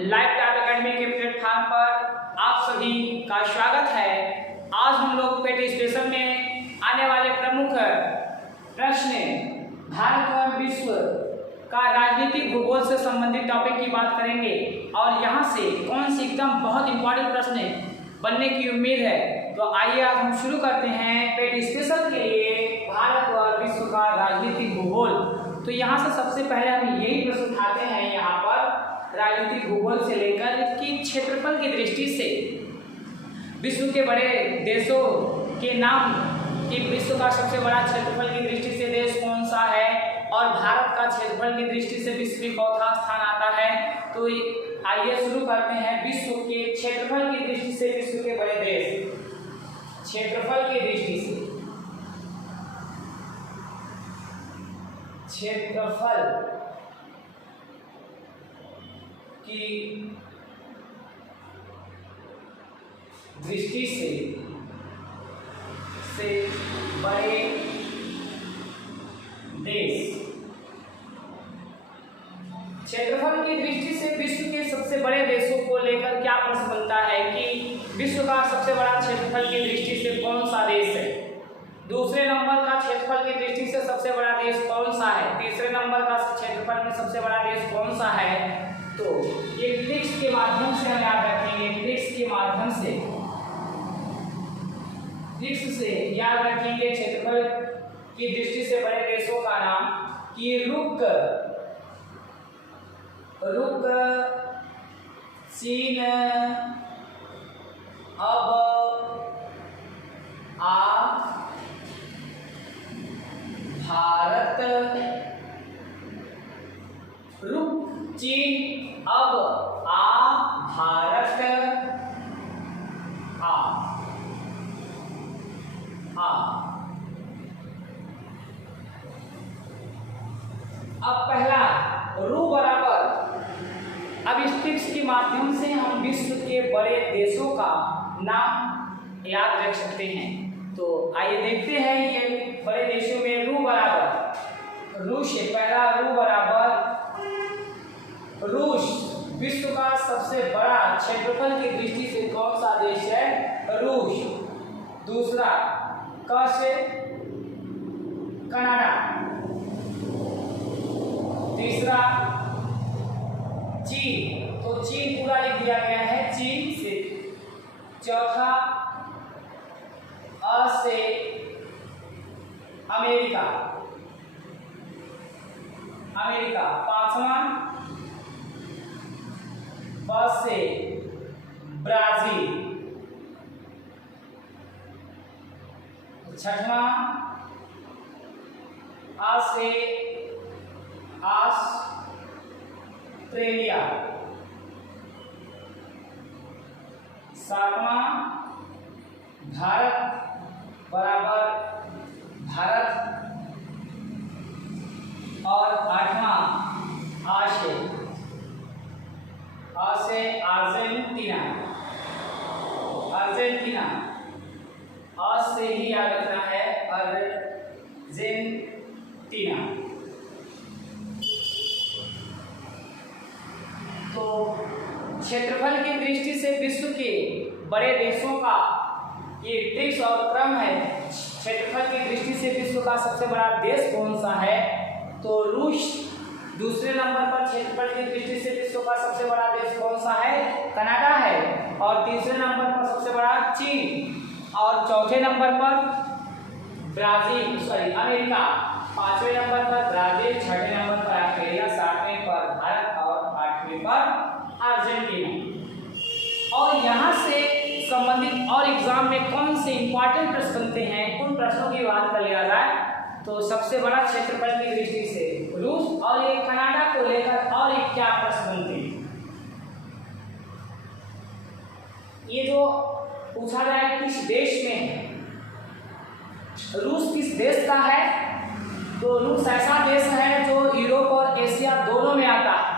Live tab academy के platform पर आप सभी का स्वागत है। आज हम लोग पेट स्पेशल में आने वाले प्रमुख प्रश्न भारत और विश्व का राजनीतिक भूगोल से संबंधित टॉपिक की बात करेंगे और यहाँ से कौन से एकदम बहुत इंपॉर्टेंट प्रश्न बनने की उम्मीद है। तो आइए आज हम शुरू करते हैं पेट स्पेशल के लिए भारत और विश्व का राजनीतिक भूगोल। तो यहाँ से सबसे पहले हम यही प्रश्न उठाते हैं यहाँ पर राजनीतिक भूगोल से लेकर कि क्षेत्रफल की दृष्टि से विश्व के बड़े देशों के नाम कि विश्व का सबसे बड़ा क्षेत्रफल की दृष्टि से देश कौन सा है और भारत का क्षेत्रफल की दृष्टि से विश्व में चौथा स्थान आता है। तो आइए शुरू करते हैं विश्व के क्षेत्रफल की दृष्टि से विश्व के बड़े देश। क्षेत्रफल की दृष्टि से क्षेत्रफल की दृष्टि से बड़े देश। क्षेत्रफल की दृष्टि से विश्व के सबसे बड़े देशों को लेकर क्या प्रश्न बनता है कि विश्व का सबसे बड़ा क्षेत्रफल की दृष्टि से कौन सा देश है, दूसरे नंबर का क्षेत्रफल की दृष्टि से सबसे बड़ा देश कौन सा है, तीसरे नंबर का क्षेत्रफल में सबसे बड़ा देश कौन सा है। तो ये ट्रिक्स के माध्यम से हम याद रखेंगे, ट्रिक्स के माध्यम से याद रखेंगे क्षेत्रफल की दृष्टि से बड़े देशों का नाम कि रुक चीन, अब आ भारत, रुक चीन, अब आ भारत, अब पहला रू बराबर। अब इस ट्रिक्स के माध्यम से हम विश्व के बड़े देशों का नाम याद रख सकते हैं। तो आइए देखते हैं ये बड़े देशों में रू बराबर। रूस है पहला, रू बराबर रूस विश्व का सबसे बड़ा क्षेत्रफल की दृष्टि से कौन सा देश है, रूस। दूसरा क से कनाडा, तीसरा चीन, तो चीन पूरा लिख दिया गया है चीन से। चौथा अ से अमेरिका, पांचवा ब से ब्राजील, छठवां आ से ऑस्ट्रेलिया, सातवां भारत बराबर भारत और आठवां आ से अर्जेंटीना। आ से ही याद रखना है अर्जेंटीना। तो क्षेत्रफल की दृष्टि से विश्व के बड़े देशों का ये ट्रिक्स और क्रम है। क्षेत्रफल की दृष्टि से विश्व का सबसे बड़ा देश कौन सा है, तो रूस। दूसरे नंबर पर क्षेत्रफल की दृष्टि से विश्व का सबसे बड़ा देश कौन सा है, कनाडा है। और तीसरे नंबर पर सबसे बड़ा चीन और चौथे नंबर पर अमेरिका। पांचवें नंबर पर ब्राजील, छठे नंबर पर ऑस्ट्रेलिया, सातवें पर भारत और आठवें पर अर्जेंटीना। और यहाँ से संबंधित और एग्जाम में कौन से इंपॉर्टेंट प्रश्न बनते हैं, उन प्रश्नों की बात कर लिया जाए तो सबसे बड़ा क्षेत्रफल की दृष्टि से रूस और ये कनाडा को लेकर और एक क्या प्रश्न बनते हैं। ये जो पूछा जाए किस देश में है, रूस किस देश का है, तो रूस ऐसा देश है जो यूरोप और एशिया दोनों में आता है।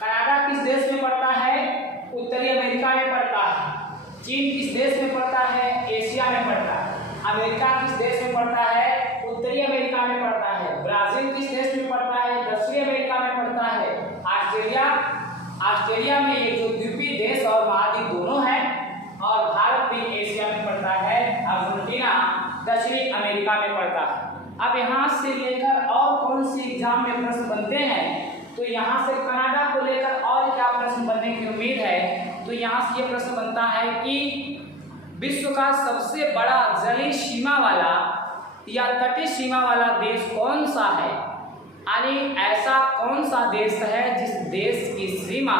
कनाडा किस देश में पड़ता है, उत्तरी अमेरिका में पड़ता है। चीन किस देश में पड़ता है, एशिया में पड़ता है। अमेरिका किस देश में पड़ता है, उत्तरी अमेरिका में पड़ता है। ब्राजील किस देश में पड़ता है, दक्षिणी अमेरिका में पड़ता है। ऑस्ट्रेलिया ऑस्ट्रेलिया में ये जो द्वीपीय देश और महाद्वीप दोनों है, और भारत भी एशिया में पड़ता है, अर्जेंटीना दक्षिणी अमेरिका में पड़ता है। अब यहाँ से लेकर और कौन सी एग्जाम में प्रश्न बनते हैं, तो यहाँ से कनाडा को लेकर और क्या प्रश्न बनने की उम्मीद है। तो यहाँ से ये प्रश्न बनता है कि विश्व का सबसे बड़ा जलीय सीमा वाला या तटीय सीमा वाला देश कौन सा है, यानी ऐसा कौन सा देश है जिस देश की सीमा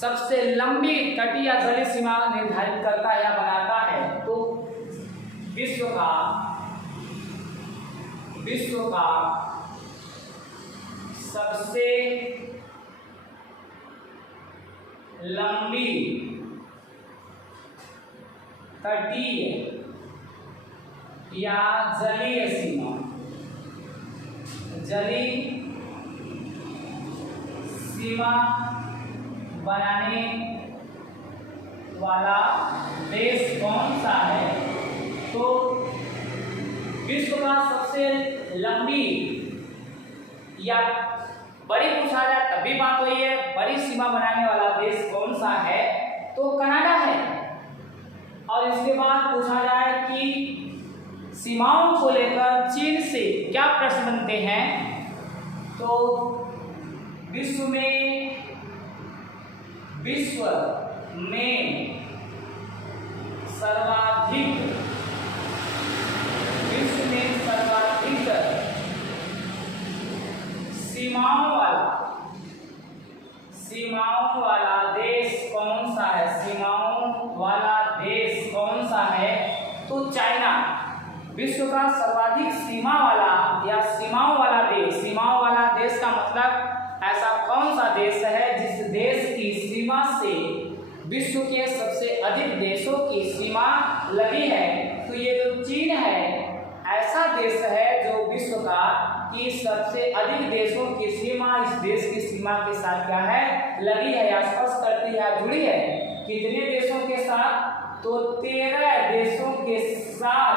सबसे लंबी तटीय या जलीय सीमा निर्धारित करता या बनाता है। तो विश्व का सबसे लंबी तटीय या जलीय सीमा बनाने वाला देश कौन सा है। तो विश्व का सबसे लंबी या बड़ी पूछा जाए तब भी बात हुई है, बड़ी सीमा बनाने वाला देश कौन सा है, तो कनाडा है। और इसके बाद पूछा जाए कि सीमाओं को लेकर चीन से क्या प्रश्न बनते हैं, तो विश्व में सर्वाधिक सीमाओं वाला देश कौन सा है, सीमाओं वाला देश कौन सा है, तो चाइना। विश्व का सर्वाधिक सीमा वाला या सीमाओं वाला देश का मतलब ऐसा कौन सा देश है जिस देश की सीमा से विश्व के सबसे अधिक देशों की सीमा लगी है। तो ये जो चीन है ऐसा देश है जो विश्व का कि सबसे अधिक देशों की सीमा इस देश की सीमा के साथ क्या है, लगी है या स्पर्श करती है, जुड़ी है। कितने देशों के साथ, तो 13 देशों के साथ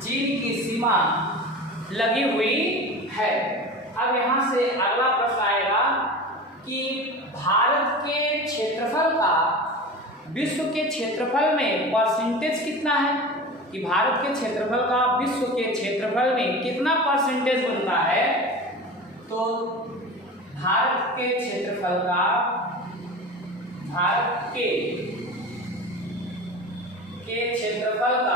चीन की सीमा लगी हुई है। अब यहाँ से अगला प्रश्न आएगा कि भारत के क्षेत्रफल का विश्व के क्षेत्रफल में परसेंटेज कितना है, कि भारत के क्षेत्रफल का विश्व के क्षेत्रफल में कितना परसेंटेज बनता है। तो भारत के क्षेत्रफल का विश्व के क्षेत्रफल में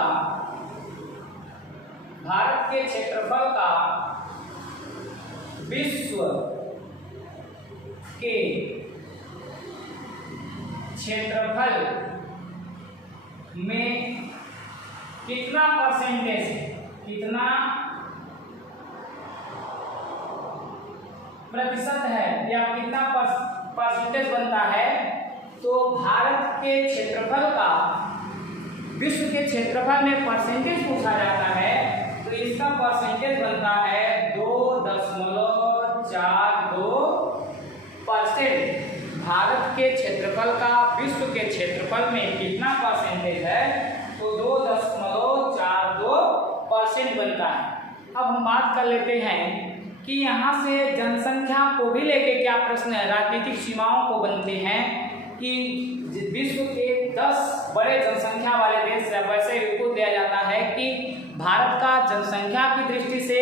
कितना परसेंटेज है, कितना प्रतिशत है या कितना परसेंटेज बनता है। तो भारत के क्षेत्रफल का विश्व के क्षेत्रफल में परसेंटेज पूछा जाता है, तो इसका परसेंटेज बनता है 2.42%। भारत के क्षेत्रफल का विश्व के क्षेत्रफल में कितना परसेंटेज है, तो 2.42% बनता है। अब हम बात कर लेते हैं कि यहाँ से जनसंख्या को भी लेके क्या प्रश्न है, राजनीतिक सीमाओं को बनते हैं कि विश्व के 10 बड़े जनसंख्या वाले देश वैसे इनको दिया जाता है कि भारत का जनसंख्या की दृष्टि से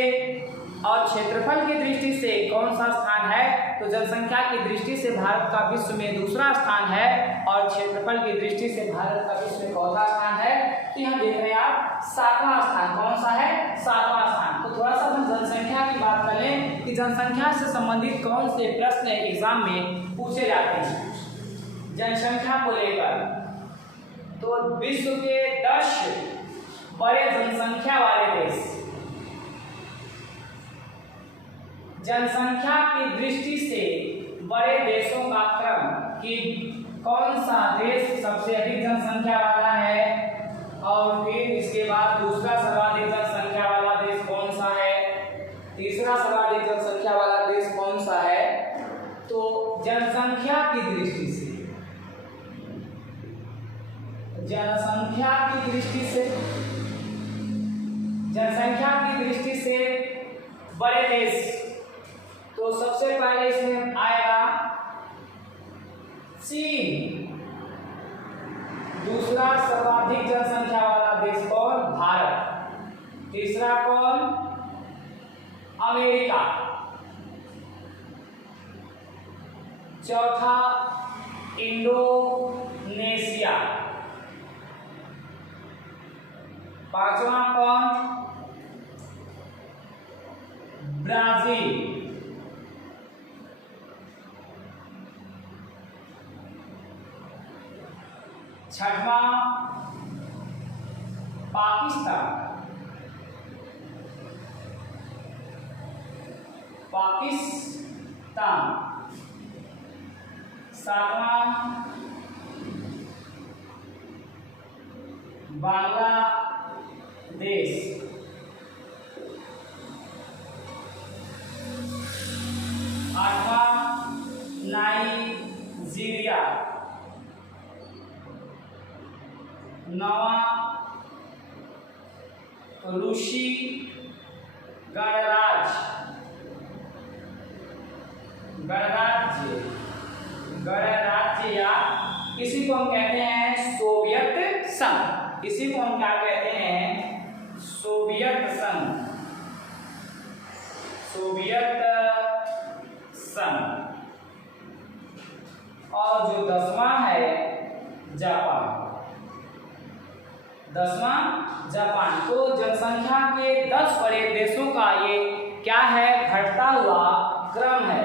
और क्षेत्रफल की दृष्टि से कौन सा स्थान है। तो जनसंख्या की दृष्टि से भारत का विश्व में दूसरा स्थान है और क्षेत्रफल की दृष्टि से भारत का विश्व में चौथा स्थान है। तो यहाँ देख रहे हैं आप 7वां स्थान कौन सा है, 7वां स्थान। तो थोड़ा सा हम जनसंख्या की बात कर लें कि जनसंख्या से संबंधित कौन से प्रश्न एग्जाम में पूछे जाते हैं जनसंख्या को लेकर। तो विश्व के 10 बड़े जनसंख्या वाले देश, जनसंख्या की दृष्टि से बड़े देशों का क्रम कि कौन सा देश सबसे अधिक जनसंख्या वाला है और फिर इसके बाद दूसरा सर्वाधिक जनसंख्या वाला देश कौन सा है, तीसरा सर्वाधिक जनसंख्या वाला देश कौन सा है। तो जनसंख्या की दृष्टि से जनसंख्या की दृष्टि से बड़े देश, तो सबसे पहले इसमें आएगा चौथा इंडोनेशिया, पांचवा कौन, ब्राजील, छठवां पाकिस्तान, सातवां बांग्लादेश, आठवां नाइजीरिया, नौवां रूसी गणराज्य या इसी को हम कहते हैं सोवियत संघ, इसी को हम क्या कहते हैं, सोवियत संघ, और जो 10वां है जापान, तो जनसंख्या के 10 बड़े देशों का ये क्या है, घटता हुआ क्रम है,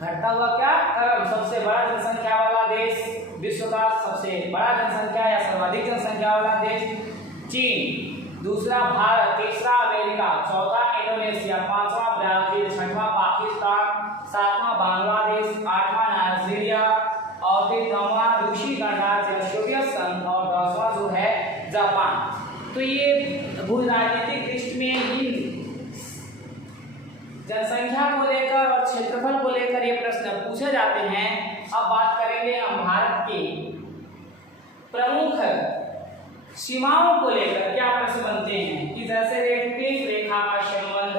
सबसे बड़ा जनसंख्या वाला देश, विश्व का सबसे बड़ा जनसंख्या या सर्वाधिक जनसंख्या वाला देश चीन, दूसरा भारत, तीसरा अमेरिका, चौथा इंडोनेशिया, पांचवा ब्राजील, छठवां पाकिस्तान, सातवां बांग्लादेश, आठवां नाइजीरिया, और फिर नौवां रूसी गणराज्य सोवियत संघ, और 10वां जो है जापान। तो ये भू राजनीतिक दृष्टि में इन जनसंख्या को लेकर और क्षेत्रफल को लेकर ये प्रश्न पूछे जाते हैं। अब बात करेंगे हम भारत की प्रमुख सीमाओं को लेकर क्या प्रश्न बनते हैं कि जैसे रेखा का संबंध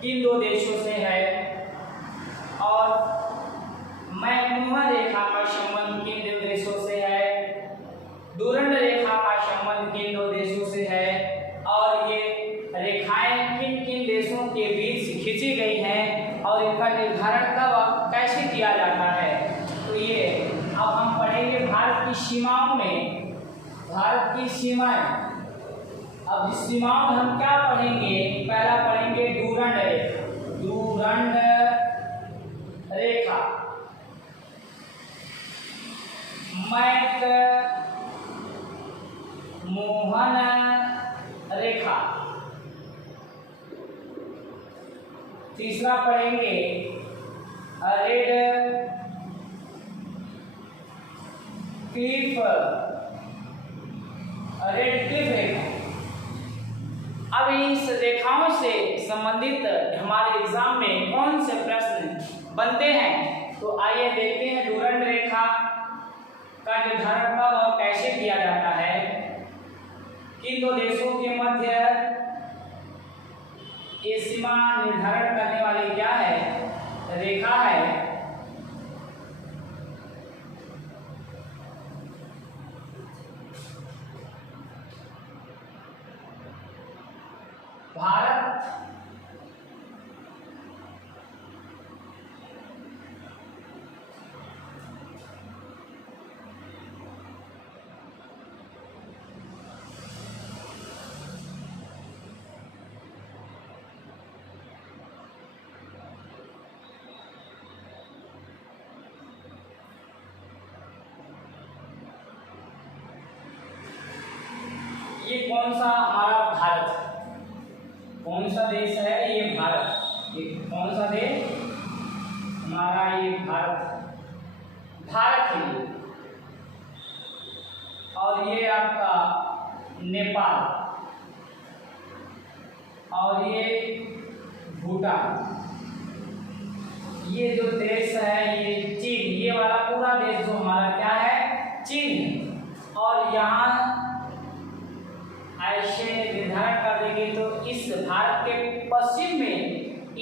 किन दो देशों से है, और मैकमोहन रेखा का संबंध किन दो देशों से है, डूरंड रेखा का संबंध किन दो देशों से है, और ये रेखाएं किन किन देशों के बीच खींची गई हैं, और इनका निर्धारण कब कैसे किया जाता है। तो ये अब हम पढ़ेंगे भारत की सीमाओं में, भारत की सीमाएं। अब इस सीमाओं में हम क्या पढ़ेंगे, पहला पढ़ेंगे डूरंड रेखा, मैकमोहन रेखा, तीसरा पढ़ेंगे रेड क्लिफ रेखा। अब इस रेखाओं से संबंधित हमारे एग्जाम में कौन से प्रश्न बनते हैं, तो आइए देखते हैं डूरंड रेखा का निर्धारण कब और कैसे किया जाता है, किन दो देशों के मध्य ये सीमा निर्धारण करने वाली क्या है, रेखा है। भारत ये कौन सा हमारा भारत, कौन सा देश है, ये भारत, ये कौन सा देश हमारा, ये भारत है, और ये आपका नेपाल, और ये भूटान, ये जो देश है ये चीन, ये वाला पूरा देश जो हमारा क्या है, चीन। और यहाँ ऐसे निर्धारण कर देंगे तो इस भारत के पश्चिम में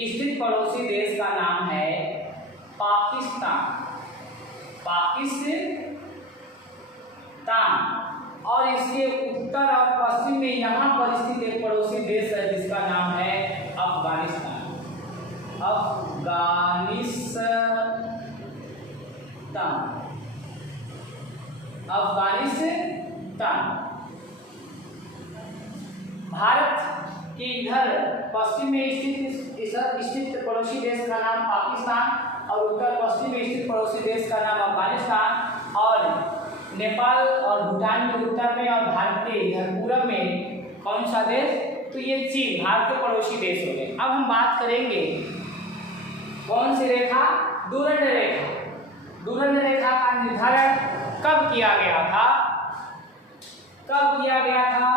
स्थित पड़ोसी देश का नाम है पाकिस्तान, और इसके उत्तर और पश्चिम में यहाँ पर स्थित एक पड़ोसी देश है जिसका नाम है अफगानिस्तान। अफगानिस्तान। भारत के इधर पश्चिम में स्थित पड़ोसी देश का नाम पाकिस्तान और उत्तर पश्चिम में स्थित पड़ोसी देश का नाम अफगानिस्तान और नेपाल और भूटान के उत्तर में और भारत के इधर पूरब में कौन सा देश? तो ये चीन, भारत के पड़ोसी देश हो गए। अब हम बात करेंगे कौन सी रेखा? डूरंड रेखा। डूरंड रेखा का निर्धारण कब किया गया था? कब किया गया था?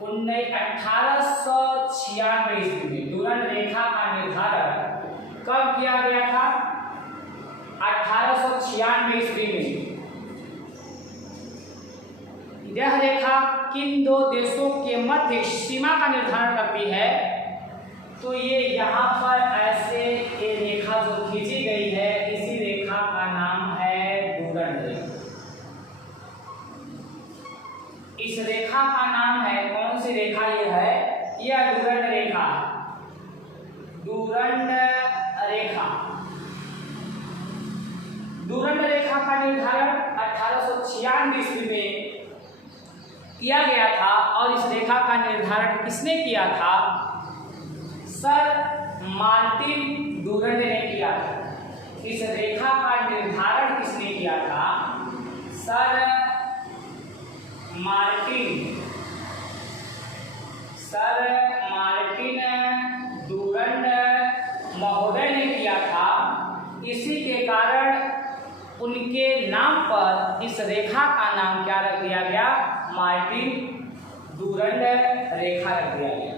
1896 ईस्वी में डूरंड रेखा का निर्धारण कब किया गया था? 1896 ईस्वी में। यह रेखा किन दो देशों के मध्य सीमा का निर्धारण करती है? तो ये यहाँ पर ऐसे ये रेखा जो खींची गई है, इसी रेखा का नाम है डूरंड रेखा। इस रेखा का नाम है, कौन सी रेखा ये है? यह डूरंड रेखा। डूरंड रेखा। डूरंड रेखा का निर्धारण 1896 ईस्वी में किया गया था और इस रेखा का निर्धारण किसने किया था? सर मार्टिन डूरंड ने किया था। इस रेखा का निर्धारण किसने किया था? सर मार्टिन डूरंड महोदय ने किया था। इसी के कारण उनके नाम पर इस रेखा का नाम क्या रख दिया गया? मार्टिन डूरंड रेखा रख दिया गया।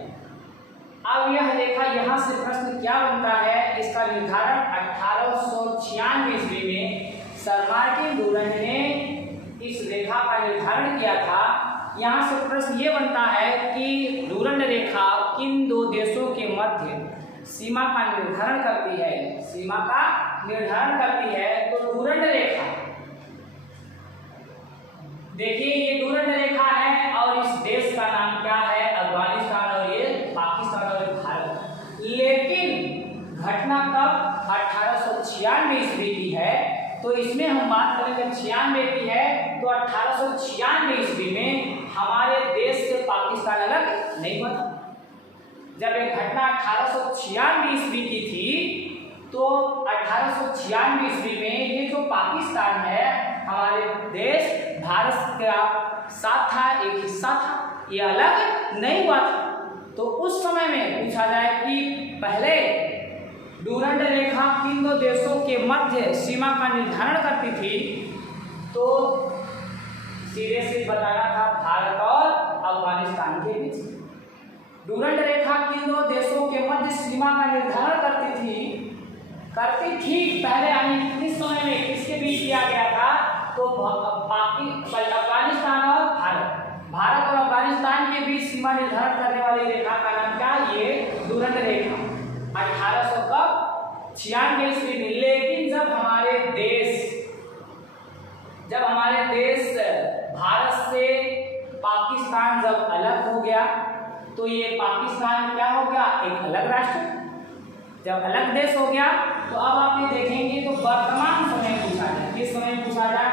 अब यह रेखा, यहाँ से प्रश्न क्या बनता है? इसका निर्धारण 1896 ईस्वी में सर मार्टिन डूरंड ने इस रेखा का निर्धारण किया था। यहाँ से प्रश्न ये बनता है कि डूरंड रेखा किन दो देशों के मध्य सीमा का निर्धारण करती है? सीमा का निर्धारण करती है। तो डूरंड रेखा, देखिए ये डूरंड रेखा है और इस देश का नाम क्या है? अफगानिस्तान और ये पाकिस्तान और भारत। लेकिन घटना कब? 1896 ईस्वी की है। तो इसमें हम बात करेंगे 96 की है, तो 1896 ईस्वी में हमारे देश से पाकिस्तान अलग नहीं हुआ था। जब ये घटना 1896 ईस्वी की थी, तो 1896 ईस्वी में ये जो पाकिस्तान है हमारे देश भारत का साथ था, एक हिस्सा था, ये अलग नहीं हुआ था। तो उस समय में पूछा जाए कि पहले डूरंड रेखा किन दो देशों के मध्य सीमा का निर्धारण करती थी? तो सीधे से बताना था भारत और अफगानिस्तान के बीच। डूरंड रेखा किन दो देशों के मध्य सीमा का निर्धारण करती थी पहले, यानी किस समय में किसके बीच किया गया था? तो अफगानिस्तान और भारत और अफगानिस्तान के बीच सीमा निर्धारण करने वाली रेखा का नाम क्या? ये डूरंड रेखा। 1896 ईस्वी में। लेकिन जब हमारे देश भारत से पाकिस्तान जब अलग हो गया, तो ये पाकिस्तान क्या हो गया? एक अलग राष्ट्र। जब अलग देश हो गया, तो अब आप ये देखेंगे तो वर्तमान समय पूछा जाए। किस समय पूछा जाए?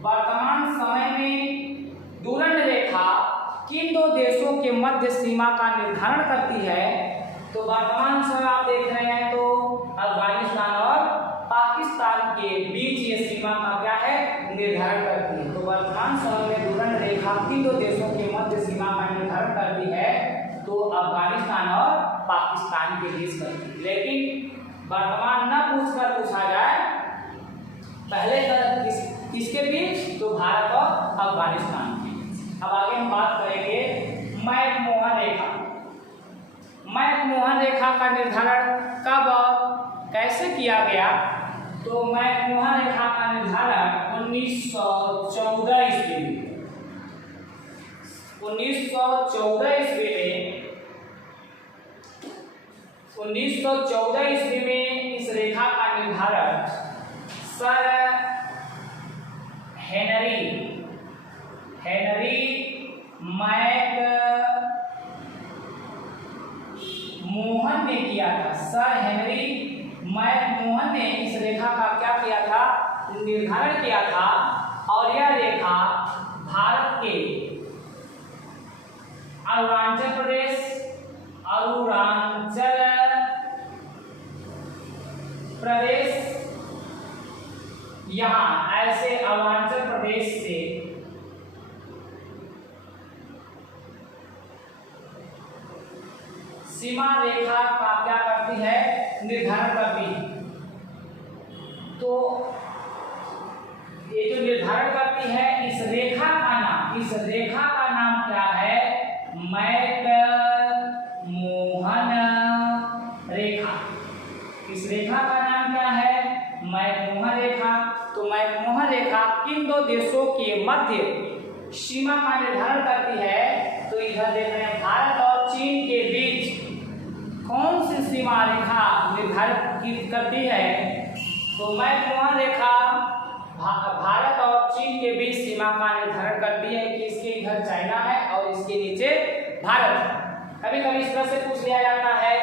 वर्तमान समय में डूरंड रेखा किन दो देशों के मध्य सीमा का निर्धारण करती है? तो वर्तमान समय आप देख रहे हैं तो अफगानिस्तान और पाकिस्तान के बीच ये सीमा का क्या है? निर्धारण करती है। तो वर्तमान समय में डूरंड रेखा किन दो देशों के मध्य सीमा का निर्धारण करती है? तो अफगानिस्तान और पाकिस्तान के बीच करती है। लेकिन वर्तमान न पूछकर पूछा जाए पहले किसके बीच? तो भारत और अफगानिस्तान के बीच। अब आगे हम बात करेंगे मैकमोहन रेखा। मैकमोहन रेखा का निर्धारण कब और कैसे किया गया? तो मैकमोहन रेखा का निर्धारण 1914 ईस्वी में। 1914 ईस्वी में इस रेखा का निर्धारण सर हेनरी मोहन ने किया था। सर हेनरी मैकमोहन ने इस रेखा का क्या किया था, निर्धारण किया था। और यह रेखा भारत के अरुणाचल प्रदेश यहाँ ऐसे अरुणाचल प्रदेश से सीमा रेखा का क्या करती है, निर्धारण करती है। तो ये जो निर्धारण करती है, इस रेखा का नाम क्या है, मैकमोहन रेखा। इस रेखा का नाम क्या है, मैकमोहन रेखा। तो मैकमोहन रेखा किन दो देशों के मध्य सीमा का निर्धारण करती है, तो इधर देख रहे हैं भारत और चीन के बीच कौन सी सीमा रेखा निर्धारित करती है, तो मैकमोहन रेखा भारत और चीन के बीच सीमा का निर्धारण करती है कि इसके इधर चाइना है और इसके नीचे भारत। कभी कभी इस तरह से पूछ लिया जाता है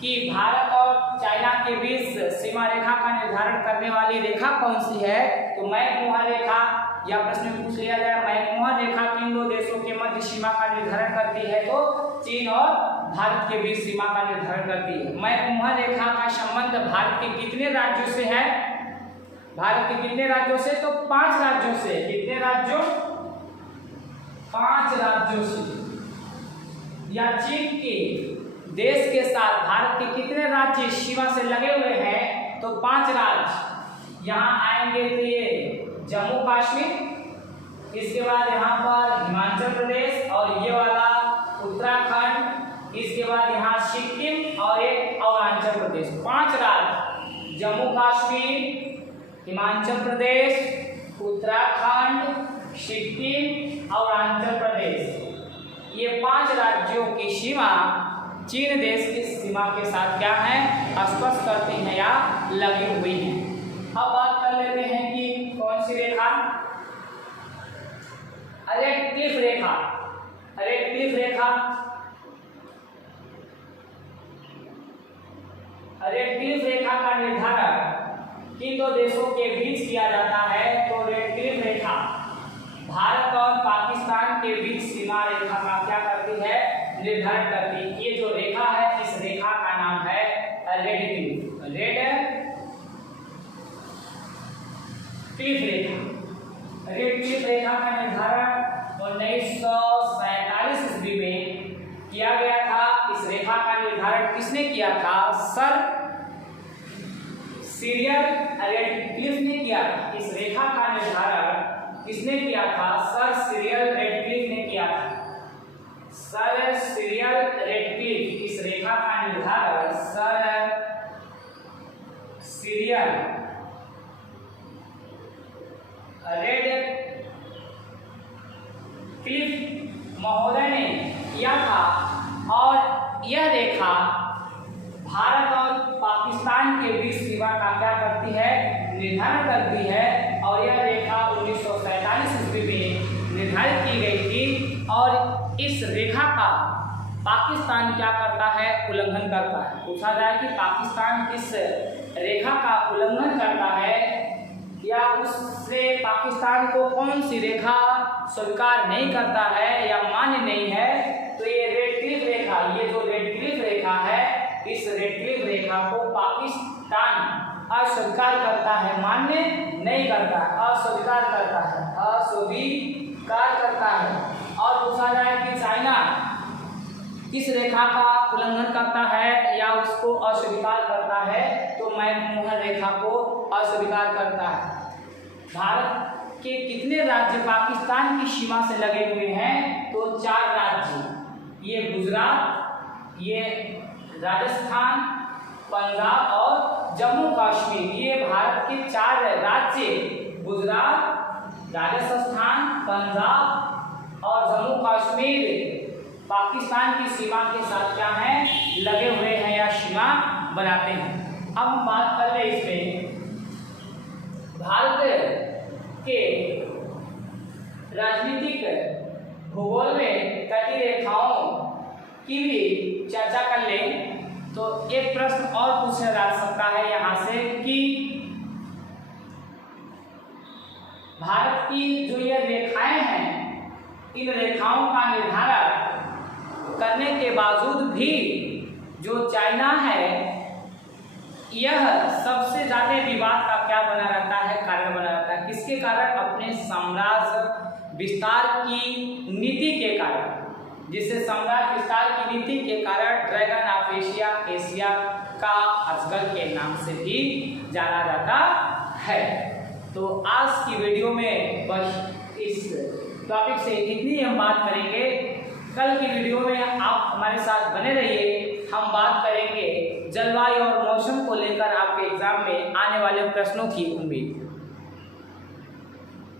कि भारत और चाइना के बीच सीमा रेखा का निर्धारण करने वाली रेखा कौन सी है, तो मैकमोहन रेखा। या प्रश्न में पूछ लिया जाए मैकमोहन रेखा किन दो देशों के मध्य सीमा का निर्धारण करती है, तो चीन और भारत के बीच सीमा का निर्धारण करती है। मैकमोहन रेखा का संबंध भारत के कितने राज्यों से है, भारत के कितने राज्यों से, तो 5 राज्यों से। कितने राज्यों, 5 राज्यों से। या चीन के देश के साथ भारत के कितने राज्य सीमा से लगे हुए हैं, तो 5 राज्य यहाँ आएंगे। तो ये जम्मू कश्मीर, इसके बाद यहाँ पर हिमाचल प्रदेश और ये वाला उत्तराखंड, इसके बाद यहाँ सिक्किम और एक अरुणाचल प्रदेश। 5 राज्य, जम्मू कश्मीर, हिमाचल प्रदेश, उत्तराखंड, सिक्किम और अरुणाचल प्रदेश। ये 5 राज्यों की सीमा चीन देश की सीमा के साथ क्या है, स्पर्श करती हैं या लगी हुई हैं। अब बात कर लेते हैं कि कौन सी रेखा, रेड क्लिफ रेखा। रेड क्लिफ रेखा, रेड क्लिफ रेखा का निर्धारण किन दो देशों के बीच किया जाता है, तो रेड क्लिफ रेखा भारत और पाकिस्तान के बीच सीमा रेखा का क्या करती है, निर्धारण करती है। ये जो रेखा है, इस रेखा का नाम है रेड क्लिफ, रेड क्लिफ रेखा। रेड क्लिफ रेखा का निर्धारण 1947 ईस्वी में किया गया था। इस रेखा का निर्धारण किसने किया था, सर सिरिल रैडक्लिफ ने किया था। इस रेखा का निर्धारण किसने किया था, सर सिरिल रैडक्लिफ ने किया था। सर सिरिल रैडक्लिफ, इस रेखा का निर्धारण सर सिरिल रैडक्लिफ महोदय ने किया था। और यह रेखा भारत और पाकिस्तान के बीच सीमा का क्या करती है, निर्धारण करती है। और यह रेखा 1947 ईस्वी में निर्धारित की गई थी। और इस रेखा का पाकिस्तान क्या करता है, उल्लंघन करता है। पूछा जाए कि पाकिस्तान किस रेखा का उल्लंघन करता है, या उससे पाकिस्तान को कौन सी रेखा स्वीकार नहीं करता है या मान्य नहीं है, तो ये रेड क्लिफ रेखा, ये जो रेड क्लिफ रेखा है, इस रेड क्लिफ रेखा को पाकिस्तान अस्वीकार करता है, मान्य नहीं करता, अस्वीकार करता है, अस्वीकार करता है। और पूछा जाए कि चाइना किस रेखा का उल्लंघन करता है या उसको अस्वीकार करता है, तो मैकमोहन रेखा को अस्वीकार करता है। भारत के कितने राज्य पाकिस्तान की सीमा से लगे हुए हैं, तो 4 राज्य। ये गुजरात, ये राजस्थान, पंजाब और जम्मू कश्मीर। ये भारत के 4 राज्य, गुजरात, राजस्थान, पंजाब और जम्मू कश्मीर पाकिस्तान की सीमा के साथ क्या हैं, लगे हुए हैं या सीमा बनाते हैं। अब हम बात कर रहे हैं इसमें भारत के राजनीतिक भूगोल में तटीय रेखाओं की भी चर्चा कर लें तो एक प्रश्न और पूछा जा सकता है यहाँ से कि भारत की जो ये रेखाएं हैं, इन रेखाओं का निर्धारण करने के बावजूद भी जो चाइना है यह सबसे ज्यादा विवाद का क्या बना रहता है, कारण बना रहता है। किसके कारण? अपने साम्राज्य विस्तार की नीति के कारण, जिससे साम्राज्य विस्तार की नीति के कारण ड्रैगन ऑफ एशिया, एशिया का अजगर के नाम से भी जाना जाता है। तो आज की वीडियो में बस इस टॉपिक से इतनी हम बात करेंगे। कल की वीडियो में आप हमारे साथ बने रहिए, हम बात करेंगे जलवायु और मौसम को लेकर आपके एग्जाम में आने वाले प्रश्नों की उम्मीद।